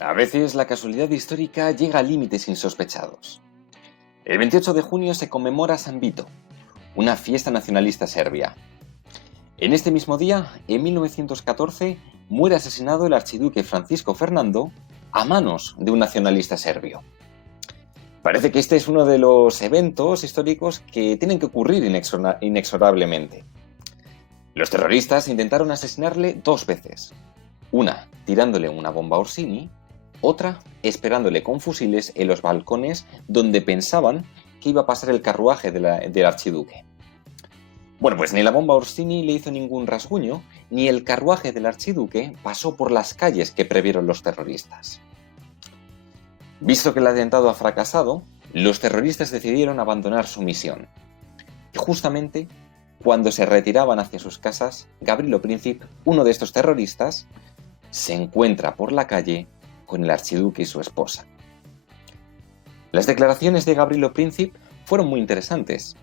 A veces la casualidad histórica llega a límites insospechados. El 28 de junio se conmemora San Vito, una fiesta nacionalista serbia. En este mismo día, en 1914, muere asesinado el archiduque Francisco Fernando a manos de un nacionalista serbio. Parece que este es uno de los eventos históricos que tienen que ocurrir inexorablemente. Los terroristas intentaron asesinarle 2 veces. Una tirándole una bomba Orsini, otra esperándole con fusiles en los balcones donde pensaban que iba a pasar el carruaje del archiduque. Bueno, pues ni la bomba Orsini le hizo ningún rasguño, ni el carruaje del archiduque pasó por las calles que previeron los terroristas. Visto que el atentado ha fracasado, los terroristas decidieron abandonar su misión. Y justamente cuando se retiraban hacia sus casas, Gavrilo Princip, uno de estos terroristas, se encuentra por la calle con el archiduque y su esposa. Las declaraciones de Gavrilo Princip fueron muy interesantes.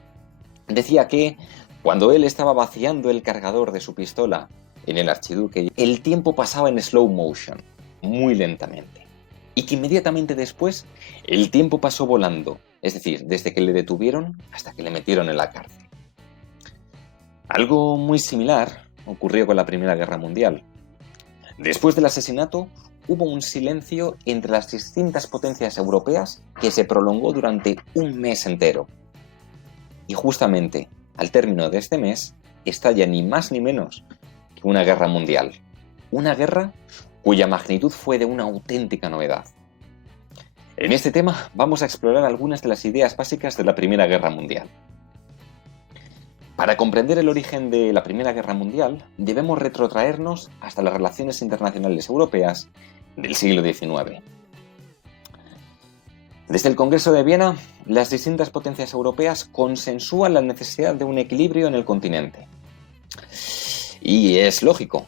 Decía que cuando él estaba vaciando el cargador de su pistola en el archiduque, el tiempo pasaba en slow motion, muy lentamente. Y que inmediatamente después el tiempo pasó volando, es decir, desde que le detuvieron hasta que le metieron en la cárcel. Algo muy similar ocurrió con la Primera Guerra Mundial. Después del asesinato, hubo un silencio entre las distintas potencias europeas que se prolongó durante un mes entero. Y justamente, al término de este mes, estalla ni más ni menos que una guerra mundial. Una guerra cuya magnitud fue de una auténtica novedad. En este tema vamos a explorar algunas de las ideas básicas de la Primera Guerra Mundial. Para comprender el origen de la Primera Guerra Mundial, debemos retrotraernos hasta las relaciones internacionales europeas del siglo XIX. Desde el Congreso de Viena, las distintas potencias europeas consensúan la necesidad de un equilibrio en el continente. Y es lógico.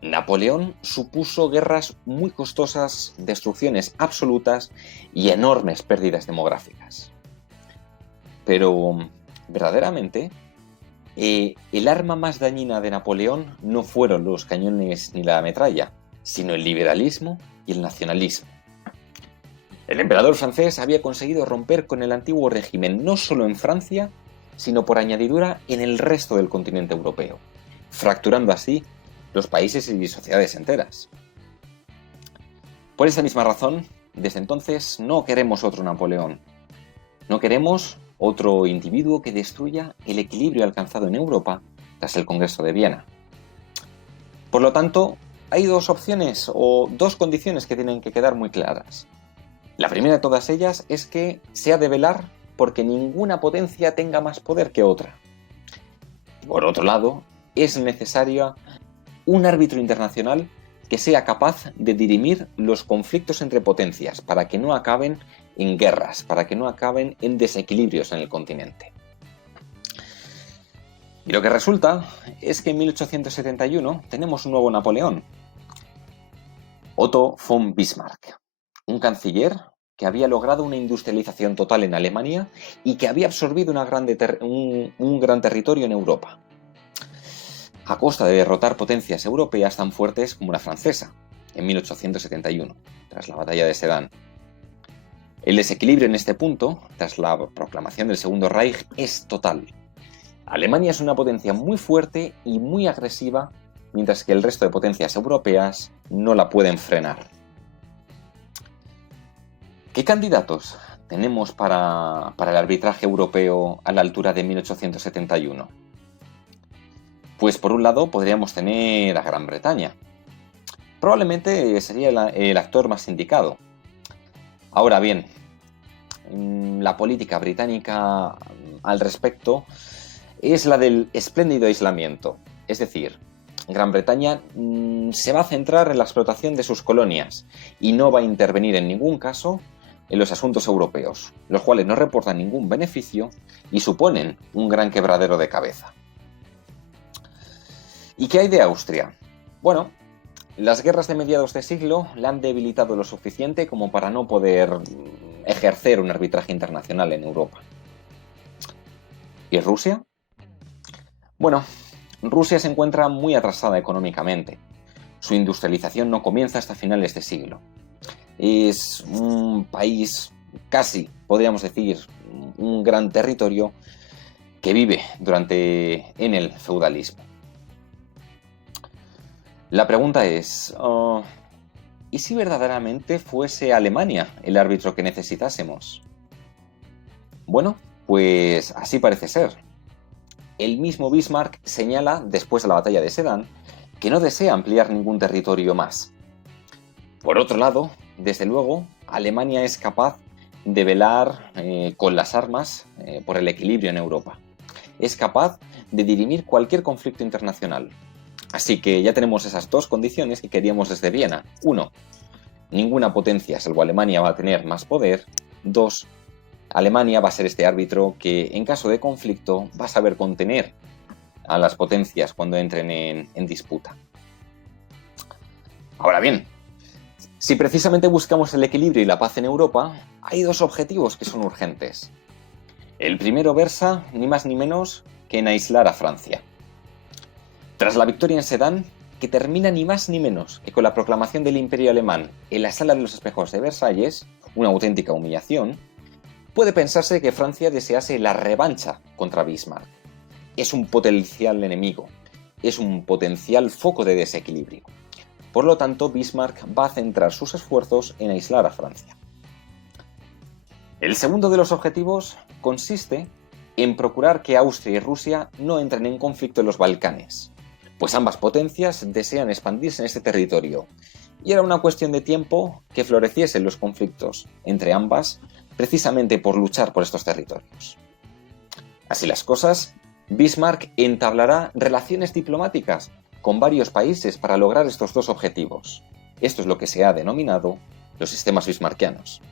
Napoleón supuso guerras muy costosas, destrucciones absolutas y enormes pérdidas demográficas. Pero, verdaderamente, el arma más dañina de Napoleón no fueron los cañones ni la metralla, sino el liberalismo y el nacionalismo. El emperador francés había conseguido romper con el antiguo régimen no solo en Francia, sino por añadidura en el resto del continente europeo, fracturando así los países y sociedades enteras. Por esa misma razón, desde entonces no queremos otro Napoleón. No queremos otro individuo que destruya el equilibrio alcanzado en Europa tras el Congreso de Viena. Por lo tanto, hay 2 opciones o 2 condiciones que tienen que quedar muy claras. La primera de todas ellas es que se ha de velar porque ninguna potencia tenga más poder que otra. Por otro lado, es necesario un árbitro internacional que sea capaz de dirimir los conflictos entre potencias para que no acaben en guerras, para que no acaben en desequilibrios en el continente. Y lo que resulta es que en 1871 tenemos un nuevo Napoleón, Otto von Bismarck, un canciller que había logrado una industrialización total en Alemania y que había absorbido un gran territorio en Europa, a costa de derrotar potencias europeas tan fuertes como la francesa, en 1871, tras la batalla de Sedan. El desequilibrio en este punto, tras la proclamación del Segundo Reich, es total. Alemania es una potencia muy fuerte y muy agresiva, mientras que el resto de potencias europeas no la pueden frenar. ¿Qué candidatos tenemos para el arbitraje europeo a la altura de 1871? Pues por un lado podríamos tener a Gran Bretaña. Probablemente sería el actor más indicado. Ahora bien, la política británica al respecto es la del espléndido aislamiento. Es decir, Gran Bretaña se va a centrar en la explotación de sus colonias y no va a intervenir en ningún caso en los asuntos europeos, los cuales no reportan ningún beneficio y suponen un gran quebradero de cabeza. ¿Y qué hay de Austria? Bueno, las guerras de mediados de siglo la han debilitado lo suficiente como para no poder ejercer un arbitraje internacional en Europa. ¿Y Rusia? Bueno, Rusia se encuentra muy atrasada económicamente. Su industrialización no comienza hasta finales de siglo. es un país casi, podríamos decir, un gran territorio que vive en el feudalismo. La pregunta es, ¿y si verdaderamente fuese Alemania el árbitro que necesitásemos? Bueno, pues así parece ser. El mismo Bismarck señala, después de la batalla de Sedan, que no desea ampliar ningún territorio más. Por otro lado, desde luego, Alemania es capaz de velar con las armas por el equilibrio en Europa. Es capaz de dirimir cualquier conflicto internacional. Así que ya tenemos esas dos condiciones que queríamos desde Viena. 1. Ninguna potencia, salvo Alemania, va a tener más poder. 2. Alemania va a ser este árbitro que, en caso de conflicto, va a saber contener a las potencias cuando entren en disputa. Ahora bien, si precisamente buscamos el equilibrio y la paz en Europa, hay dos objetivos que son urgentes. El primero versa ni más ni menos que en aislar a Francia. Tras la victoria en Sedan, que termina ni más ni menos que con la proclamación del Imperio Alemán en la Sala de los Espejos de Versalles, una auténtica humillación, puede pensarse que Francia desease la revancha contra Bismarck. Es un potencial enemigo, es un potencial foco de desequilibrio. Por lo tanto, Bismarck va a centrar sus esfuerzos en aislar a Francia. El segundo de los objetivos consiste en procurar que Austria y Rusia no entren en conflicto en los Balcanes, pues ambas potencias desean expandirse en este territorio, y era una cuestión de tiempo que floreciesen los conflictos entre ambas, precisamente por luchar por estos territorios. Así las cosas, Bismarck entablará relaciones diplomáticas con varios países para lograr estos dos objetivos. Esto es lo que se ha denominado los sistemas bismarckianos.